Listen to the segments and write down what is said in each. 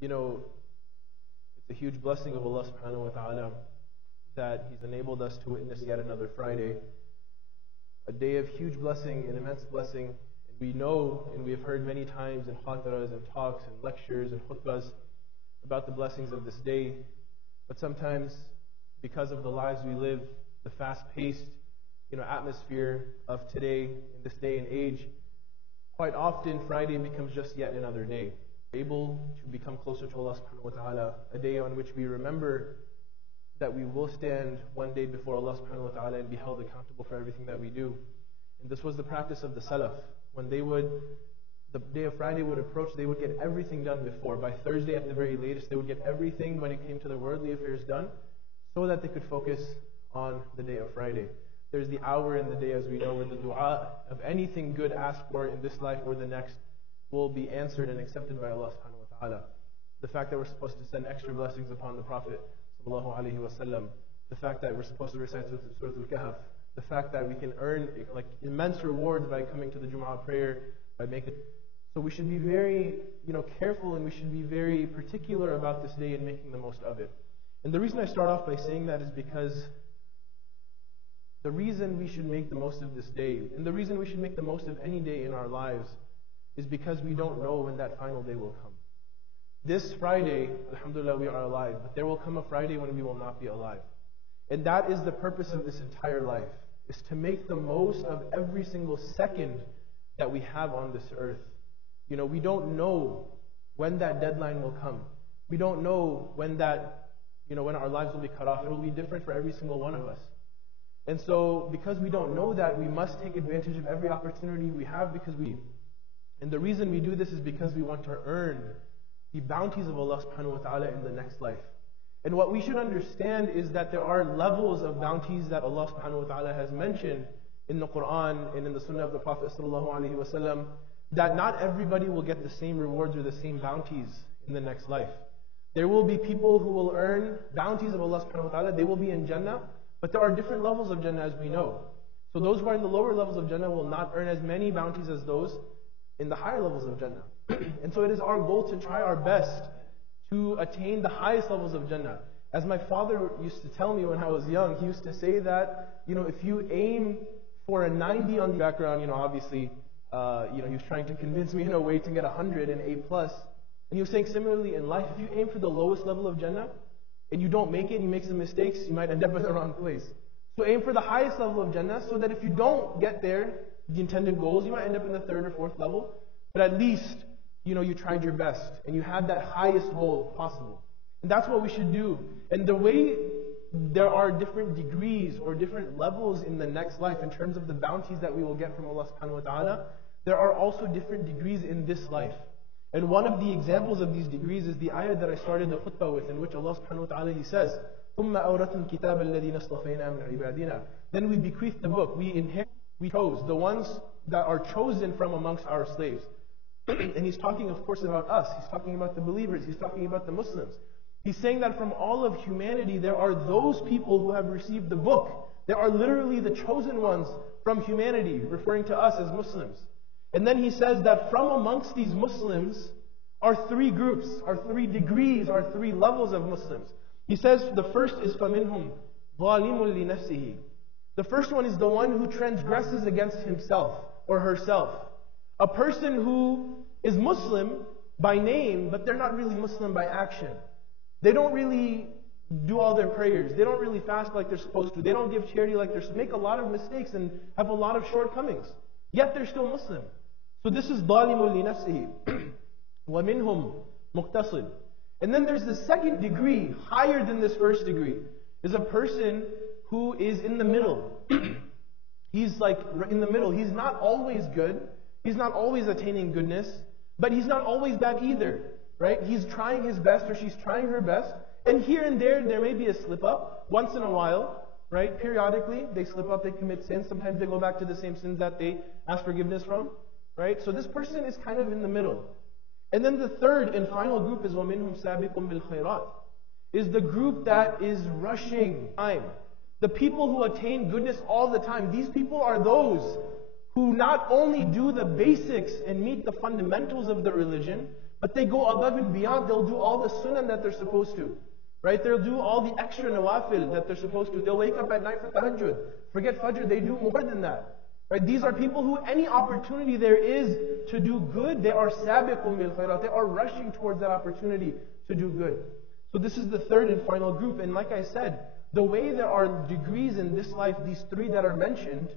You know, it's a huge blessing of Allah subhanahu wa ta'ala that He's enabled us to witness yet another Friday. A day of huge blessing, an immense blessing. And we know, and we have heard many times in khataras and talks and lectures and khutbahs about the blessings of this day. But sometimes, because of the lives we live, the fast-paced, atmosphere of today, in this day and age, quite often Friday becomes just yet another day. We're able to become closer to Allah subhanahu wa ta'ala, a day on which we remember that we will stand one day before Allah subhanahu wa ta'ala and be held accountable for everything that we do. And this was the practice of the Salaf. When the day of Friday would approach, they would get everything done before. By Thursday at the very latest, they would get everything when it came to their worldly affairs done, so that they could focus on the day of Friday. There's the hour in the day, as we know, where the dua of anything good asked for in this life or the next will be answered and accepted by Allah subhanahu wa ta'ala. The fact that we're supposed to send extra blessings upon the Prophet sallallahu alaihi wasallam, the fact that we're supposed to recite Surah Al-Kahf, the fact that we can earn immense rewards by coming to the Jum'ah prayer, by making. So we should be very, careful, and we should be very particular about this day and making the most of it. And the reason I start off by saying that is because the reason we should make the most of this day, and the reason we should make the most of any day in our lives, is because we don't know when that final day will come. This Friday, alhamdulillah, we are alive, but there will come a Friday when we will not be alive. And that is the purpose of this entire life, is to make the most of every single second that we have on this earth. We don't know when that deadline will come. We don't know when when our lives will be cut off. It will be different for every single one of us. And so, because we don't know that, we must take advantage of every opportunity we have and the reason we do this is because we want to earn the bounties of Allah subhanahu wa ta'ala in the next life. And what we should understand is that there are levels of bounties that Allah subhanahu wa ta'ala has mentioned in the Quran and in the Sunnah of the Prophet sallallahu alaihi wasallam, that not everybody will get the same rewards or the same bounties in the next life. There will be people who will earn bounties of Allah subhanahu wa ta'ala. They will be in Jannah, but there are different levels of Jannah, as we know. So those who are in the lower levels of Jannah will not earn as many bounties as those in the higher levels of Jannah. And so it is our goal to try our best to attain the highest levels of Jannah. As my father used to tell me when I was young, he used to say that, if you aim for a 90 on the background, obviously, he was trying to convince me in a way to get 100 and A+. And he was saying similarly in life, if you aim for the lowest level of Jannah, and you don't make it, and you make some mistakes, you might end up in the wrong place. So aim for the highest level of Jannah, so that if you don't get there, the intended goals, you might end up in the third or fourth level, but at least, you tried your best, and you had that highest goal possible. And that's what we should do. And the way there are different degrees or different levels in the next life in terms of the bounties that we will get from Allah subhanahu wa ta'ala, there are also different degrees in this life. And one of the examples of these degrees is the ayah that I started the khutbah with, in which Allah subhanahu wa ta'ala, He says, ثُمَّ أَوْرَثْنَا الْكِتَابَ الَّذِينَ اصْطَفَيْنَا مِنْ عِبَادِنَا. Then we bequeath the book, we chose, the ones that are chosen from amongst our slaves. And He's talking, of course, about us. He's talking about the believers. He's talking about the Muslims. He's saying that from all of humanity, there are those people who have received the book. There are literally the chosen ones from humanity, referring to us as Muslims. And then He says that from amongst these Muslims are three groups, are three degrees, are three levels of Muslims. He says the first is فَمِنْهُمْ ظَالِمٌ لِنَفْسِهِ. The first one is the one who transgresses against himself or herself. A person who is Muslim by name, but they're not really Muslim by action. They don't really do all their prayers. They don't really fast like they're supposed to. They don't give charity like they're supposed to. Make a lot of mistakes and have a lot of shortcomings. Yet they're still Muslim. So this is ظَالِمٌ لِنَفْسِهِ. وَمِنْهُمْ مُقْتَصِدٌ. And then there's the second degree, higher than this first degree, is a person who is in the middle. He's like in the middle. He's not always good. He's not always attaining goodness, but he's not always bad either, right? He's trying his best, or she's trying her best, and here and there may be a slip up once in a while, right? Periodically, they slip up, they commit sins. Sometimes they go back to the same sins that they ask forgiveness from, right? So this person is kind of in the middle. And then the third and final group is وَمِنْهُمْ سَابِقٌ بِالْخَيْرَاتِ, is the group that is rushing time. The people who attain goodness all the time. These people are those who not only do the basics and meet the fundamentals of the religion, But they go above and beyond. They'll do all the sunnah that they're supposed to. Right? They'll do all the extra nawafil that they're supposed to. They'll wake up at night for tahajjud. Forget fajr, they do more than that. Right? These are people who any opportunity there is to do good, they are sabiqun bil khairat. They are rushing towards that opportunity to do good. So this is the third and final group. And like I said, the way there are degrees in this life, these three that are mentioned,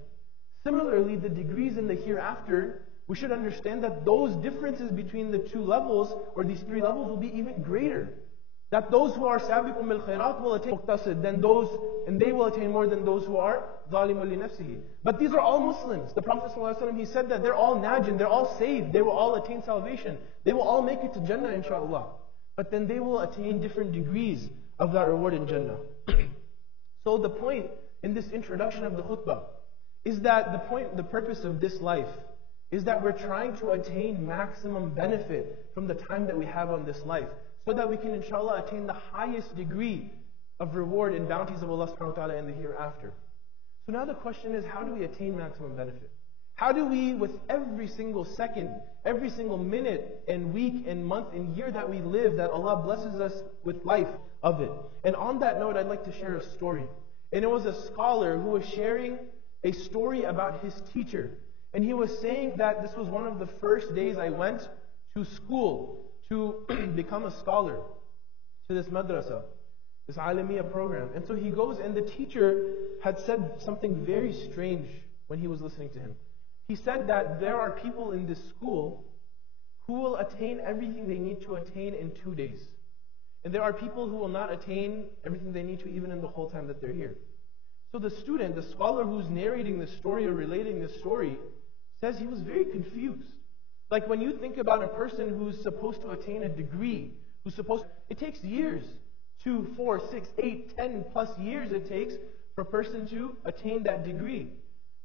similarly the degrees in the hereafter, we should understand that those differences between the two levels, or these three levels, will be even greater. That those who are sabiqun bil khairat will attain muqtasid than those, and they will attain more than those who are zalimun li nafsihi. But these are all Muslims. The Prophet ﷺ, he said that they're all najin, they're all saved, they will all attain salvation. They will all make it to Jannah, inshaAllah. But then they will attain different degrees of that reward in Jannah. So the point in this introduction of the khutbah is that the purpose of this life is that we're trying to attain maximum benefit from the time that we have on this life, so that we can inshallah attain the highest degree of reward and bounties of Allah subhanahu wa ta'ala in the hereafter. So now the question is, how do we attain maximum benefit? How do we, with every single second, every single minute and week and month and year that we live, that Allah blesses us with life of it? And on that note, I'd like to share a story. And it was a scholar who was sharing a story about his teacher. And he was saying that this was one of the first days I went to school to become a scholar, to this madrasa, this alamiya program. And so he goes, and the teacher had said something very strange when he was listening to him. He said that there are people in this school who will attain everything they need to attain in 2 days. And there are people who will not attain everything they need to even in the whole time that they're here. So the student, the scholar who's narrating this story or relating this story, says he was very confused. Like when you think about a person who's supposed to attain a degree, it takes years, 2, 4, 6, 8, 10 plus years it takes for a person to attain that degree.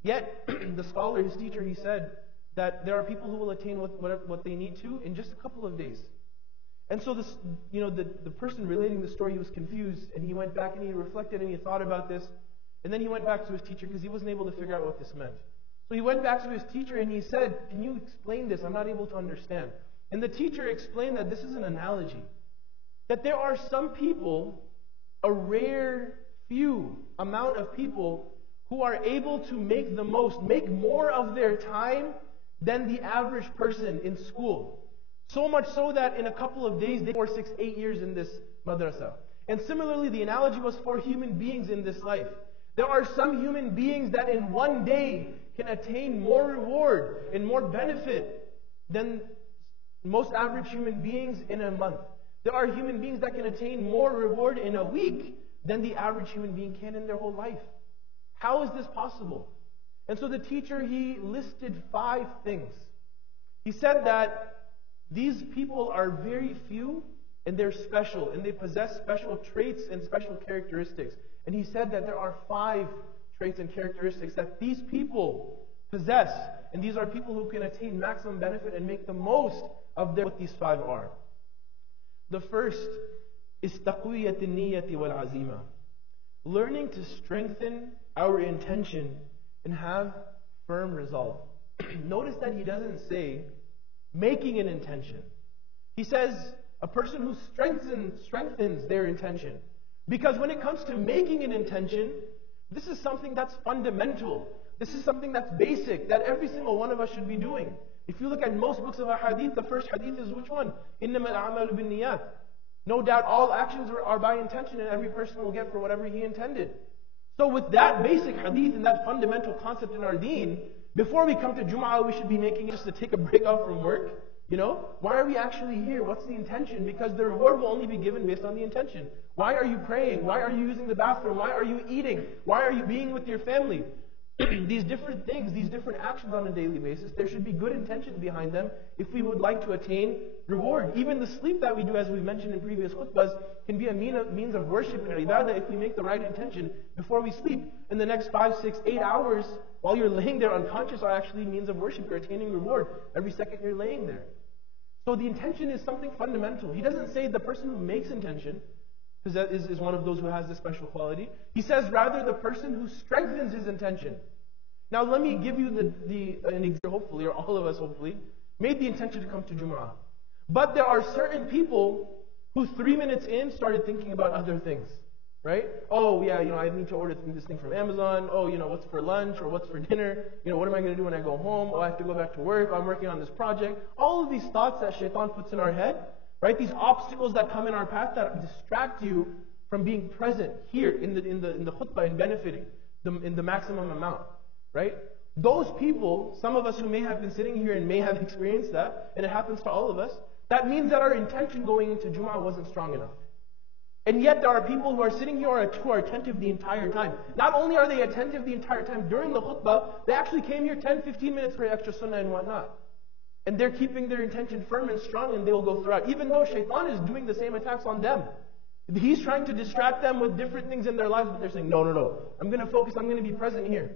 Yet, the scholar, his teacher, he said that there are people who will attain what they need to in just a couple of days. And so this, the person relating the story, he was confused, and he went back and he reflected and he thought about this, and then he went back to his teacher because he wasn't able to figure out what this meant. So he went back to his teacher and he said, "Can you explain this? I'm not able to understand." And the teacher explained that this is an analogy. That there are some people, a rare few amount of people, who are able to make more of their time than the average person in school. So much so that in a couple of days, they 4, 6, 8 years in this madrasa. And similarly, the analogy was for human beings in this life. There are some human beings that in one day can attain more reward and more benefit than most average human beings in a month. There are human beings that can attain more reward in a week than the average human being can in their whole life. How is this possible? And so the teacher, he listed 5 things. He said that these people are very few and they're special and they possess special traits and special characteristics. And he said that there are 5 traits and characteristics that these people possess, and these are people who can attain maximum benefit and make the most of what these 5 are. The first is taqwiyat an-niyyati wal-azima. Learning to strengthen our intention and have firm resolve. Notice that he doesn't say making an intention. He says a person who strengthens their intention. Because when it comes to making an intention, this is something that's fundamental. This is something that's basic, that every single one of us should be doing. If you look at most books of hadith, the first hadith is which one? إِنَّمَا الْأَعْمَالُ بِالنِّيَّاتِ. No doubt all actions are by intention, and every person will get for whatever he intended. So with that basic hadith and that fundamental concept in our deen, before we come to Jum'ah, we should be making it just to take a break off from work. Why are we actually here? What's the intention? Because the reward will only be given based on the intention. Why are you praying? Why are you using the bathroom? Why are you eating? Why are you being with your family? These different things, these different actions on a daily basis, there should be good intentions behind them if we would like to attain reward. Even the sleep that we do, as we mentioned in previous khutbahs, can be a means of worship and ibadah if we make the right intention before we sleep. In the next 5, 6, 8 hours, while you're laying there unconscious, are actually means of worship. You're attaining reward every second you're laying there. So the intention is something fundamental. He doesn't say the person who makes intention is one of those who has this special quality. He says rather the person who strengthens his intention. Now let me give you an example, hopefully, or all of us hopefully, made the intention to come to Jum'ah. But there are certain people who 3 minutes in started thinking about other things, right? Oh, yeah, I need to order this thing from Amazon. Oh, what's for lunch or what's for dinner? What am I going to do when I go home? Oh, I have to go back to work. I'm working on this project. All of these thoughts that shaitan puts in our head, right? These obstacles that come in our path that distract you from being present here in the khutbah and benefiting in the maximum amount, right? Those people, some of us who may have been sitting here and may have experienced that, and it happens to all of us, that means that our intention going into Jum'ah wasn't strong enough. And yet there are people who are sitting here who are attentive the entire time. Not only are they attentive the entire time during the khutbah, they actually came here 10, 15 minutes for extra sunnah and whatnot. And they're keeping their intention firm and strong, and they will go throughout. Even though shaitan is doing the same attacks on them. He's trying to distract them with different things in their lives, but they're saying, no. I'm going to focus, I'm going to be present here.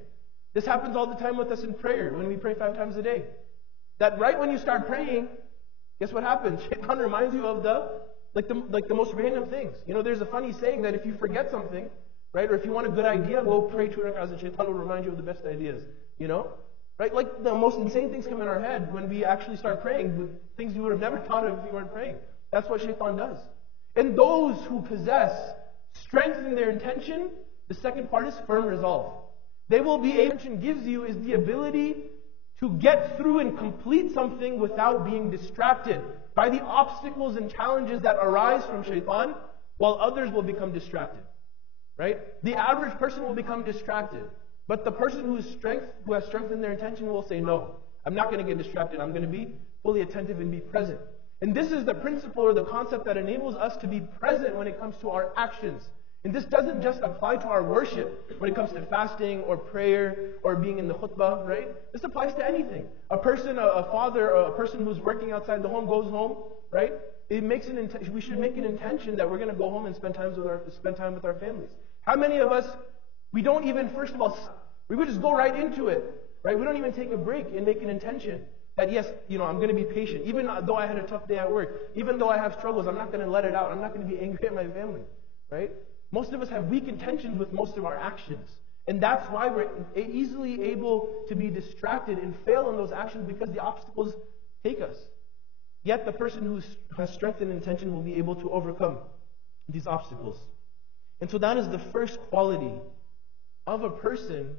This happens all the time with us in prayer, when we pray 5 times a day. That right when you start praying, guess what happens? Shaitan reminds you of the most random things. There's a funny saying that if you forget something, right, or if you want a good idea, go pray 2 rak'ahs and shaitan will remind you of the best ideas. Right? Like the most insane things come in our head when we actually start praying, with things you would have never thought of if you weren't praying. That's what shaitan does. And those who possess strength in their intention, the second part is firm resolve. They will be able, intention gives you is the ability to get through and complete something without being distracted by the obstacles and challenges that arise from shaitan, while others will become distracted. Right? The average person will become distracted. But the person who has strength in their intention will say, no, I'm not going to get distracted. I'm going to be fully attentive and be present. And this is the principle or the concept that enables us to be present when it comes to our actions. And this doesn't just apply to our worship when it comes to fasting or prayer or being in the khutbah, right? This applies to anything. A person, a father, a person who's working outside the home goes home, right? We should make an intention that we're going to go home and spend time with our families. How many of us, we don't even, first of all, we would just go right into it, right? We don't even take a break and make an intention. That yes, I'm going to be patient. Even though I had a tough day at work, even though I have struggles, I'm not going to let it out. I'm not going to be angry at my family, right? Most of us have weak intentions with most of our actions. And that's why we're easily able to be distracted and fail in those actions because the obstacles take us. Yet the person who has strength and intention will be able to overcome these obstacles. And so that is the first quality of a person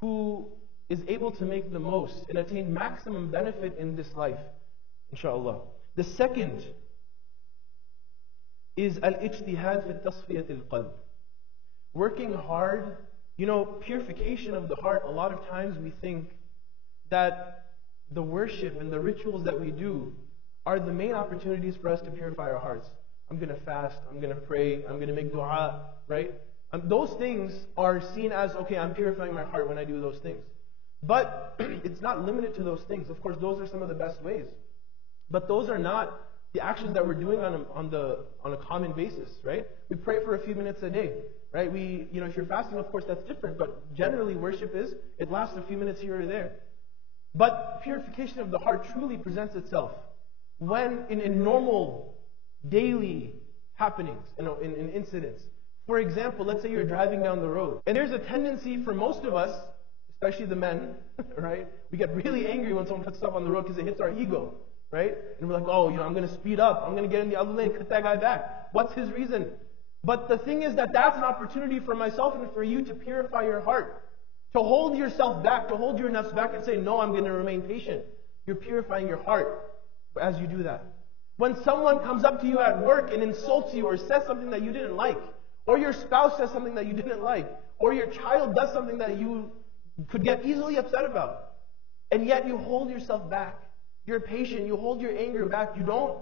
who is able to make the most and attain maximum benefit in this life, inshallah. The second is al-ijtihad fi tasfiyat al-qalb. Working hard, purification of the heart. A lot of times we think that the worship and the rituals that we do are the main opportunities for us to purify our hearts. I'm going to fast, I'm going to pray, I'm going to make dua, right? Those things are seen as, okay, I'm purifying my heart when I do those things. But it's not limited to those things. Of course, those are some of the best ways. But those are not the actions that we're doing on a common basis, right? We pray for a few minutes a day, right? If you're fasting, of course, that's different. But generally, worship it lasts a few minutes here or there. But purification of the heart truly presents itself when in normal, daily happenings, in incidents. For example, let's say you're driving down the road, and there's a tendency for most of us, especially the men, right? We get really angry when someone cuts us off on the road because it hits our ego, right? And we're like, I'm going to speed up. I'm going to get in the other lane, cut that guy back. What's his reason? But the thing is that's an opportunity for myself and for you to purify your heart. To hold yourself back, to hold your nafs back and say, no, I'm going to remain patient. You're purifying your heart as you do that. When someone comes up to you at work and insults you or says something that you didn't like, or your spouse says something that you didn't like, or your child does something that you could get easily upset about, and yet you hold yourself back. You're patient, you hold your anger back, you don't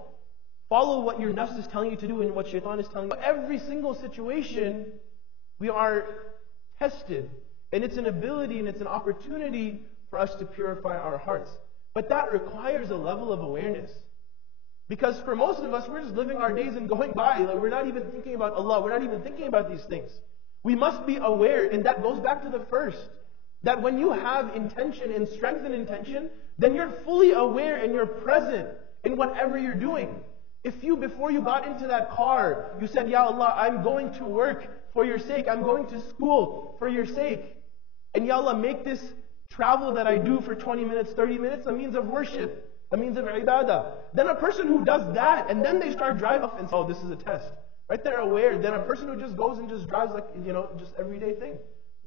follow what your nafs is telling you to do and what shaitan is telling you. Every single situation, we are tested, and it's an ability and it's an opportunity for us to purify our hearts. But that requires a level of awareness. Because for most of us, we're just living our days and going by. We're not even thinking about Allah. We're not even thinking about these things. We must be aware, and that goes back to the first. That when you have intention and strength in intention, then you're fully aware and you're present in whatever you're doing. If you, before you got into that car, you said, Ya Allah, I'm going to work for your sake. I'm going to school for your sake. And Ya Allah, make this travel that I do for 20 minutes, 30 minutes a means of worship. a means of ibadah. Then a person who does that, and then they start driving off and say, oh, this is a test. Right? They're aware. Then a person who just goes and just drives like, just everyday thing.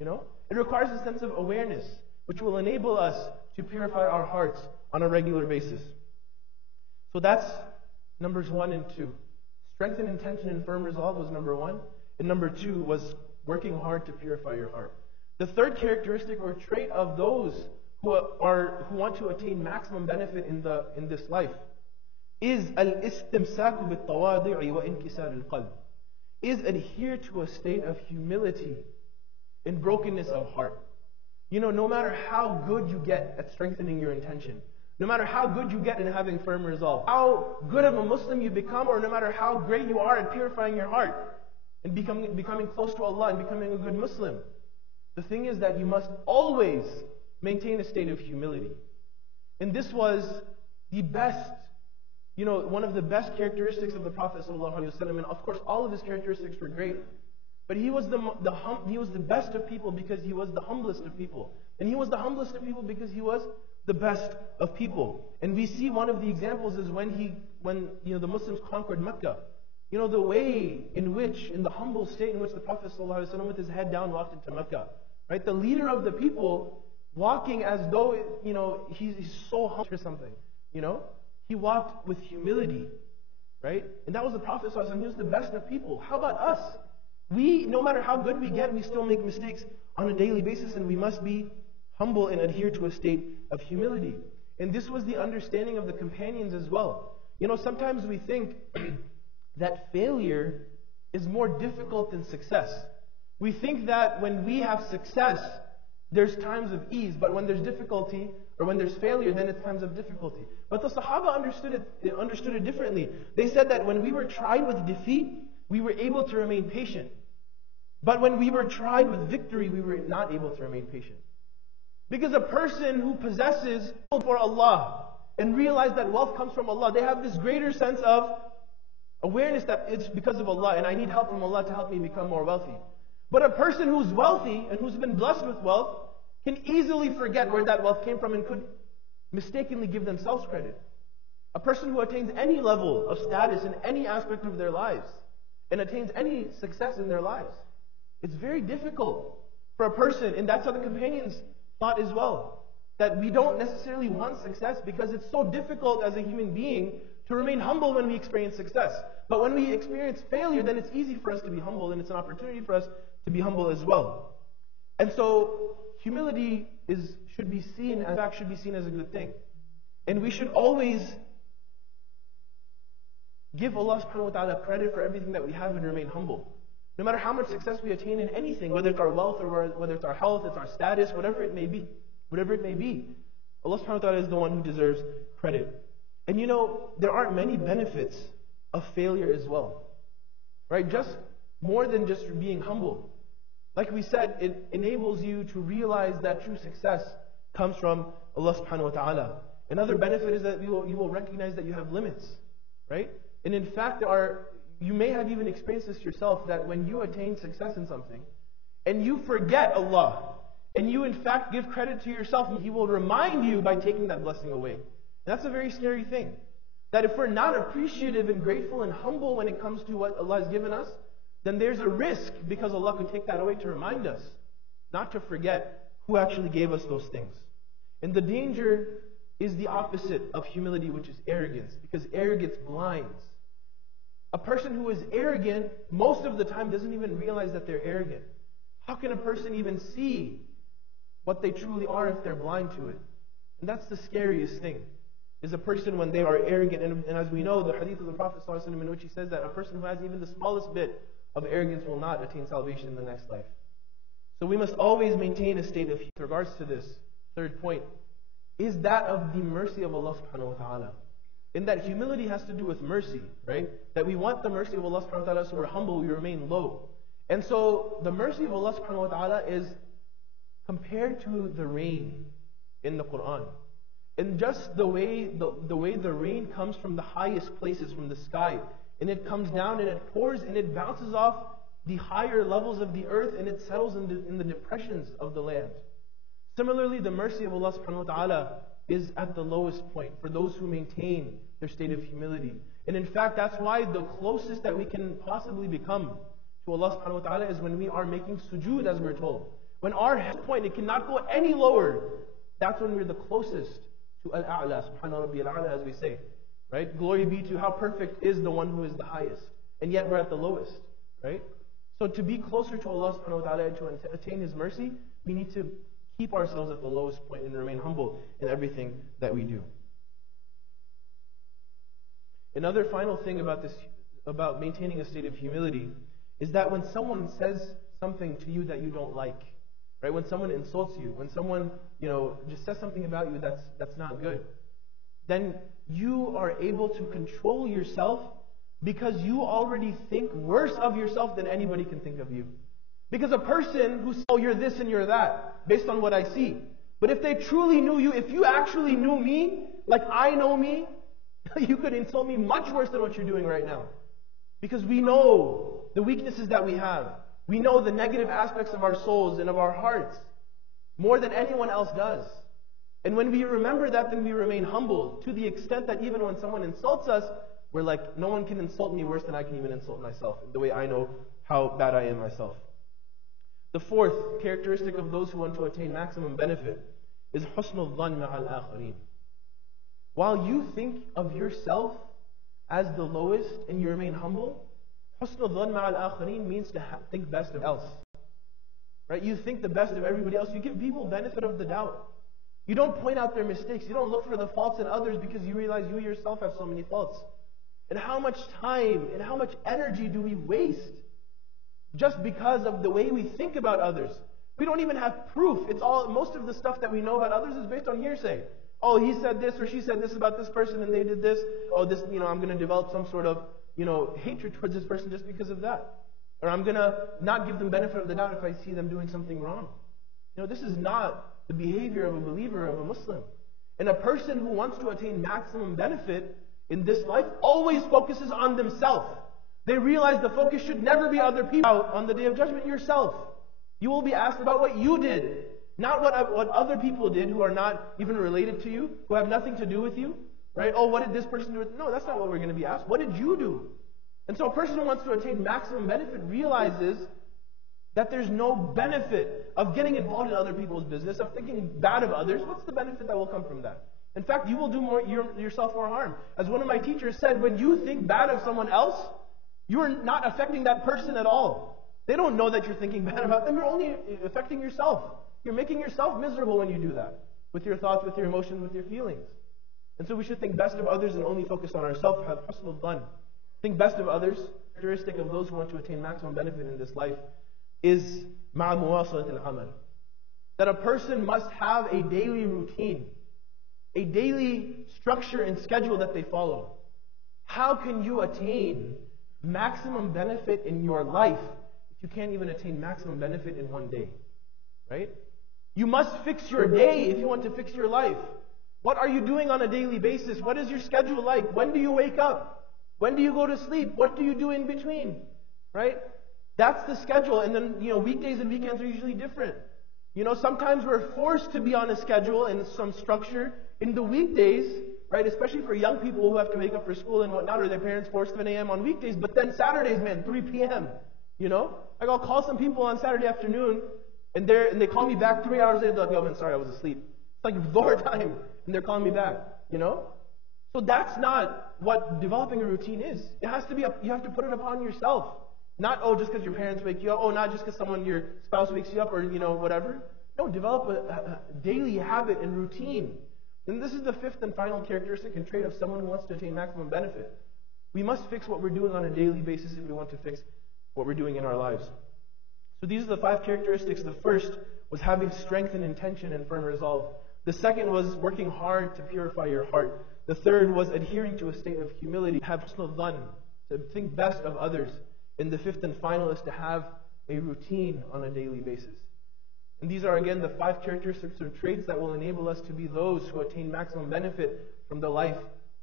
It requires a sense of awareness, which will enable us to purify our hearts on a regular basis. So that's numbers 1 and 2. Strengthen intention and firm resolve was number 1. And number 2 was working hard to purify your heart. The third characteristic or trait of those who want to attain maximum benefit in this life is al-istimsaku bit-tawadi'i wa inkisar al-qalb. Is adhere to a state of humility and brokenness of heart. No matter how good you get at strengthening your intention, no matter how good you get in having firm resolve, how good of a Muslim you become, or no matter how great you are at purifying your heart and becoming close to Allah and becoming a good Muslim, the thing is that you must always maintain a state of humility. And this was the best, one of the best characteristics of the Prophet ﷺ. And of course, all of his characteristics were great. But he was the best of people because he was the humblest of people. And he was the humblest of people because he was the best of people. And we see one of the examples is when the Muslims conquered Mecca. The way in the humble state in which the Prophet ﷺ with his head down walked into Mecca. Right? The leader of the people walking as though, he's so humble or something. He walked with humility. Right? And that was the Prophet ﷺ. He was the best of people. How about us? No matter how good we get, we still make mistakes on a daily basis, and we must be humble and adhere to a state of humility. And this was the understanding of the companions as well. Sometimes we think that failure is more difficult than success. We think that when we have success, there's times of ease, but when there's difficulty, or when there's failure, then it's times of difficulty. But the Sahaba understood it differently. They said that when we were tried with defeat, we were able to remain patient. But when we were tried with victory, we were not able to remain patient. Because a person who possesses for Allah and realize that wealth comes from Allah, they have this greater sense of awareness that it's because of Allah and I need help from Allah to help me become more wealthy. But a person who's wealthy and who's been blessed with wealth can easily forget where that wealth came from and could mistakenly give themselves credit. A person who attains any level of status in any aspect of their lives and attains any success in their lives, it's very difficult for a person, and that's how the companions thought as well, that we don't necessarily want success because it's so difficult as a human being to remain humble when we experience success. But when we experience failure, then it's easy for us to be humble, and it's an opportunity for us to be humble as well. And so humility should be seen as a good thing. And we should always give Allah subhanahu wa ta'ala credit for everything that we have and remain humble. No matter how much success we attain in anything, whether it's our wealth or whether it's our health, it's our status, whatever it may be, Allah subhanahu wa ta'ala is the one who deserves credit. And there are many benefits of failure as well. Right? Just more than just being humble. Like we said, it enables you to realize that true success comes from Allah subhanahu wa ta'ala. Another benefit is that you will recognize that you have limits. Right? And in fact, you may have even experienced this yourself, that when you attain success in something, and you forget Allah, and you in fact give credit to yourself, He will remind you by taking that blessing away. And that's a very scary thing. That if we're not appreciative and grateful and humble when it comes to what Allah has given us, then there's a risk, because Allah could take that away to remind us not to forget who actually gave us those things. And the danger is the opposite of humility, which is arrogance, because arrogance blinds. A person who is arrogant, most of the time, doesn't even realize that they're arrogant. How can a person even see what they truly are if they're blind to it? And that's the scariest thing, is a person when they are arrogant. And as we know, the hadith of the Prophet ﷺ, in which he says that a person who has even the smallest bit of arrogance will not attain salvation in the next life. So we must always maintain a state of, with regards to this third point, is that of the mercy of Allah subhanahu wa ta'ala. In that humility has to do with mercy, right? That we want the mercy of Allah subhanahu wa ta'ala, so we're humble, we remain low. And so the mercy of Allah subhanahu wa ta'ala is compared to the rain in the Quran. And just the way the rain comes from the highest places, from the sky, and it comes down and it pours and it bounces off the higher levels of the earth and it settles in the depressions of the land. Similarly, the mercy of Allah subhanahu wa ta'ala is at the lowest point for those who maintain their state of humility. And in fact, that's why the closest that we can possibly become to Allah subhanahu wa ta'ala is when we are making sujood, as we're told. When our head point, it cannot go any lower, that's when we're the closest to Al-A'la, subhanahu rabbi al-A'la, as we say. Right? Glory be to how perfect is the one who is the highest. And yet we're at the lowest. Right? So to be closer to Allah subhanahu wa ta'ala and to attain His mercy, we need to keep ourselves at the lowest point and remain humble in everything that we do. Another final thing about maintaining a state of humility, is that when someone says something to you that you don't like, right? When someone insults you, when someone, just says something about you that's not good, then you are able to control yourself because you already think worse of yourself than anybody can think of you. Because a person who says, oh, you're this and you're that, based on what I see. But if they truly knew you, if you actually knew me, like I know me, you could insult me much worse than what you're doing right now. Because we know the weaknesses that we have. We know the negative aspects of our souls and of our hearts more than anyone else does. And when we remember that, then we remain humble to the extent that even when someone insults us, we're like, no one can insult me worse than I can even insult myself, the way I know how bad I am myself. The fourth characteristic of those who want to attain maximum benefit is husnul dhann ma'al akhareen. While you think of yourself as the lowest and you remain humble, husnul dhann ma'al akhareen means to think best of else. Right? You think the best of everybody else. You give people benefit of the doubt. You don't point out their mistakes. You don't look for the faults in others because you realize you yourself have so many faults. And how much time and how much energy do we waste just because of the way we think about others? We don't even have proof. Most of the stuff that we know about others is based on hearsay. Oh, he said this or she said this about this person and they did this. Oh, this, I'm going to develop some sort of, hatred towards this person just because of that. Or I'm going to not give them benefit of the doubt if I see them doing something wrong. This is not the behavior of a believer, of a Muslim. And a person who wants to attain maximum benefit in this life always focuses on themselves. They realize the focus should never be other people. On the Day of Judgment, yourself. You will be asked about what you did, not what other people did who are not even related to you, who have nothing to do with you. Right? Oh, what did this person do? No, that's not what we're going to be asked. What did you do? And so a person who wants to attain maximum benefit realizes that there's no benefit of getting involved in other people's business, of thinking bad of others. What's the benefit that will come from that? In fact, you will do yourself more harm. As one of my teachers said, when you think bad of someone else, you are not affecting that person at all. They don't know that you're thinking bad about them. You're only affecting yourself. You're making yourself miserable when you do that. With your thoughts, with your emotions, with your feelings. And so we should think best of others and only focus on ourselves. Have husnul dhann. Think best of others. Characteristic of those who want to attain maximum benefit in this life is ma'a muwasalat al-amal. That a person must have a daily routine, a daily structure and schedule that they follow. How can you attain maximum benefit in your life if you can't even attain maximum benefit in one day? Right? You must fix your day if you want to fix your life. What are you doing on a daily basis? What is your schedule like? When do you wake up? When do you go to sleep? What do you do in between? Right? That's the schedule. And then, weekdays and weekends are usually different. Sometimes we're forced to be on a schedule and some structure in the weekdays, right? Especially for young people who have to wake up for school and whatnot, or their parents force 7 a.m. on weekdays. But then Saturdays, 3 p.m. Like I'll call some people on Saturday afternoon, and they call me back 3 hours later. They're like, "Yo, man, sorry, I was asleep." It's like Dhuhr time, and they're calling me back. So that's not what developing a routine is. It has to be. You have to put it upon yourself. Not, just because your parents wake you up. Not just because your spouse wakes you up or, whatever. No, develop a daily habit and routine. And this is the fifth and final characteristic and trait of someone who wants to attain maximum benefit. We must fix what we're doing on a daily basis if we want to fix what we're doing in our lives. So these are the 5 characteristics. The first was having strength and intention and firm resolve. The second was working hard to purify your heart. The third was adhering to a state of humility, have husnul dhann, to think best of others. And the fifth and final is to have a routine on a daily basis. And these are again the 5 characteristics or traits that will enable us to be those who attain maximum benefit from the life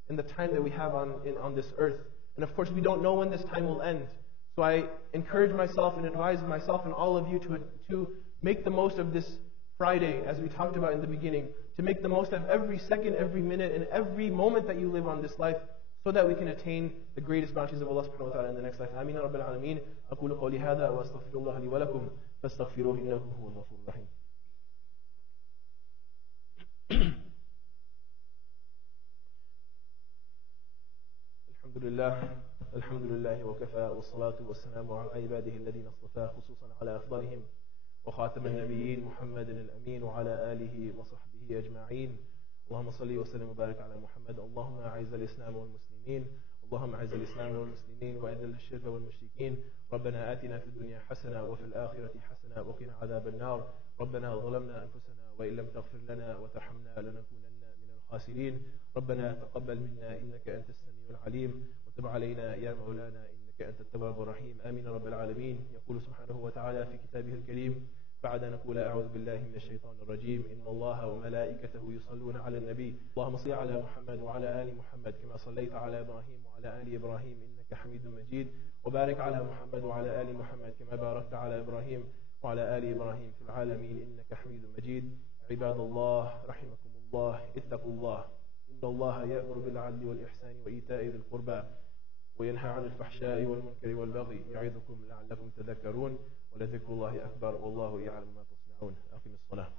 and the time that we have on this earth. And of course we don't know when this time will end. So I encourage myself and advise myself and all of you to make the most of this Friday, as we talked about in the beginning, to make the most of every second, every minute, and every moment that you live on this life, so that we can attain the greatest bounties of Allah subhanahu wa ta'ala in the next life. Ameen ya Rabbil Alameen. أقول قولي هذا وأستغفر الله لي ولكم فاستغفروه إنه هو الغفور الرحيم. الحمد لله وكفى والصلاة والسلام على عباده الذين اصطفى خصوصا على أفضلهم وخاتم النبيين محمد الأمين وعلى آله وصحبه أجمعين. اللهم صل وسلم وبارك على محمد. اللهم أعز الإسلام والمسلمين، اللهم أعز الإسلام والمسلمين وأذل الشرك والمشركين. ربنا آتنا في الدنيا حسنة وفي الآخرة حسنة وقنا عذاب النار. ربنا ظلمنا أنفسنا وإن لم تغفر لنا وترحمنا لنكونن من الخاسرين. ربنا تقبل منا إنك أنت السميع العليم وتب علينا يا مولانا إنك أنت التواب الرحيم. آمين رب العالمين. يقول سبحانه وتعالى في كتابه الكريم بعد أن نقول أعوذ بالله من الشيطان الرجيم: إن الله وملائكته يصلون على النبي اللهم صل على محمد وعلى آل محمد كما صليت على إبراهيم وعلى آل إبراهيم إنك حميد مجيد، وبارك على محمد وعلى آل محمد كما باركت على إبراهيم وعلى آل إبراهيم في العالمين إنك حميد مجيد. عباد الله رحمكم الله، اتقوا الله. إن الله يأمر بالعدل والإحسان وإيتاء ذي القربى وينهى عن الفحشاء والمنكر والبغي يعظكم لعلكم تذكرون، ولذكر الله أكبر والله يعلم ما تصنعون. أقم الصلاة.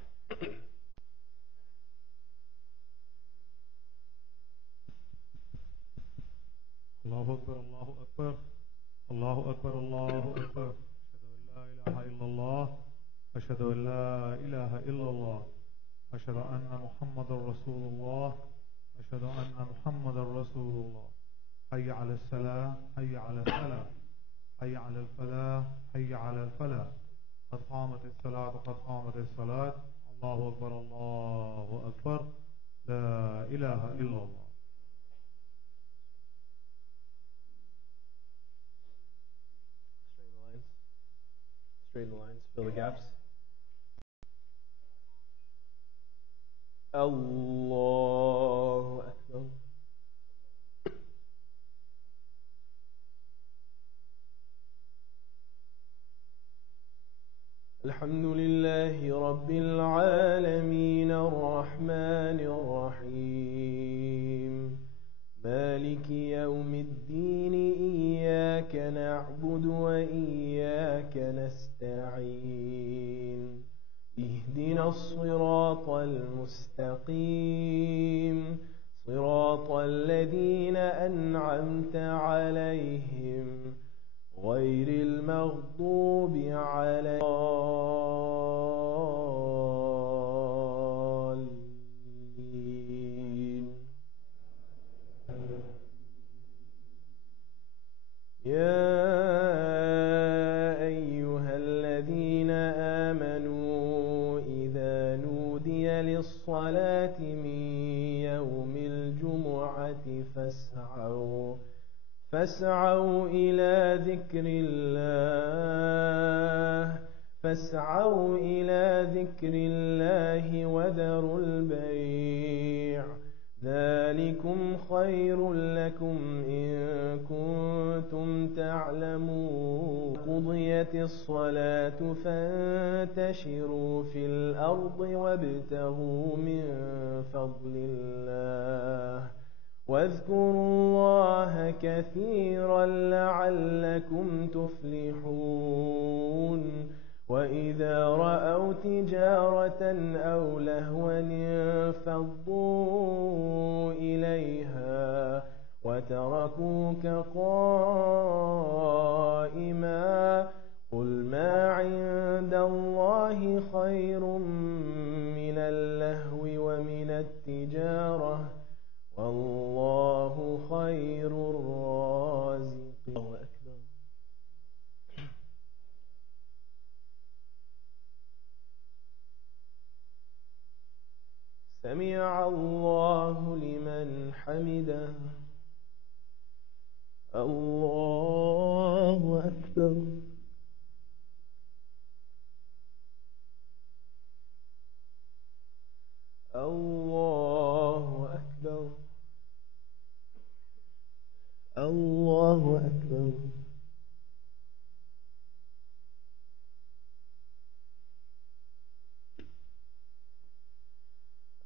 الله أكبر الله أكبر الله أكبر الله أكبر. أشهد أن لا إله إلا الله أشهد أن محمد رسول الله أشهد أن محمد رسول الله. حي على السلام حي على الفلاح حي على الفلاح حي على الفلاح. قد قامت الصلاة قد قامت الصلاة. الله أكبر الله أكبر. لا إله إلا الله. Straighten the lines, fill the gaps. Allahu Akbar. الحمد لله رب العالمين الرحمن الرحيم مالك يوم الدين. إياك نعبد وإياك نستعين. اهدنا الصراط المستقيم صراط الذين أنعمت عليهم غير المغضوب عليهم. يا أيها الذين آمنوا إذا نودي للصلاة من يوم الجمعة فاسعوا إلى ذكر الله وذروا البيع ذلكم خير لكم إن كنتم تعلمون. قضيت الصلاة فانتشروا في الأرض وابتغوا من فضل الله واذكروا الله كثيرا لعلكم تفلحون. وإذا رأوا تجارة أو لهوا انفضوا إليها وتركوك قائما. قل ما عند الله خير من اللهو ومن التجارة والله خير الرازقين. الله أكبر. سمع الله لمن حمده. الله أكبر. الله أكبر. الله أكبر.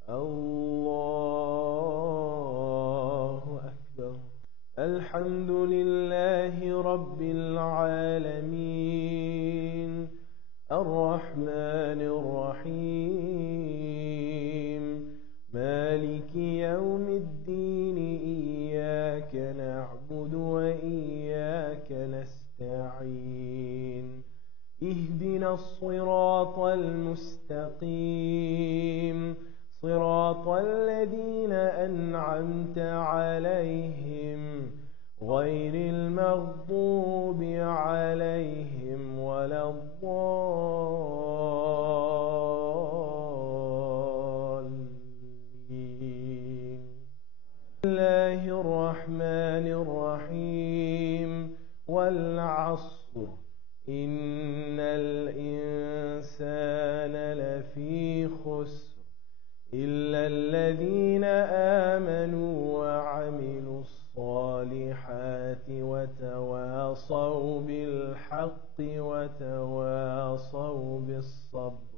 الله الحمد لله رب العالمين الرحمن الرحيم مالك يوم الدين إياك نعبد وإياك نستعين اهدنا الصراط المستقيم صراط الذين أنعمت عليهم غير المغضوب عليهم ولا الضالين. بسم الله الرحمن الرحيم والعصر إن الإنسان لفي خسر إلا الذين آمنوا وعملوا الصالحات وتواصوا بالحق وتواصوا بالصبر.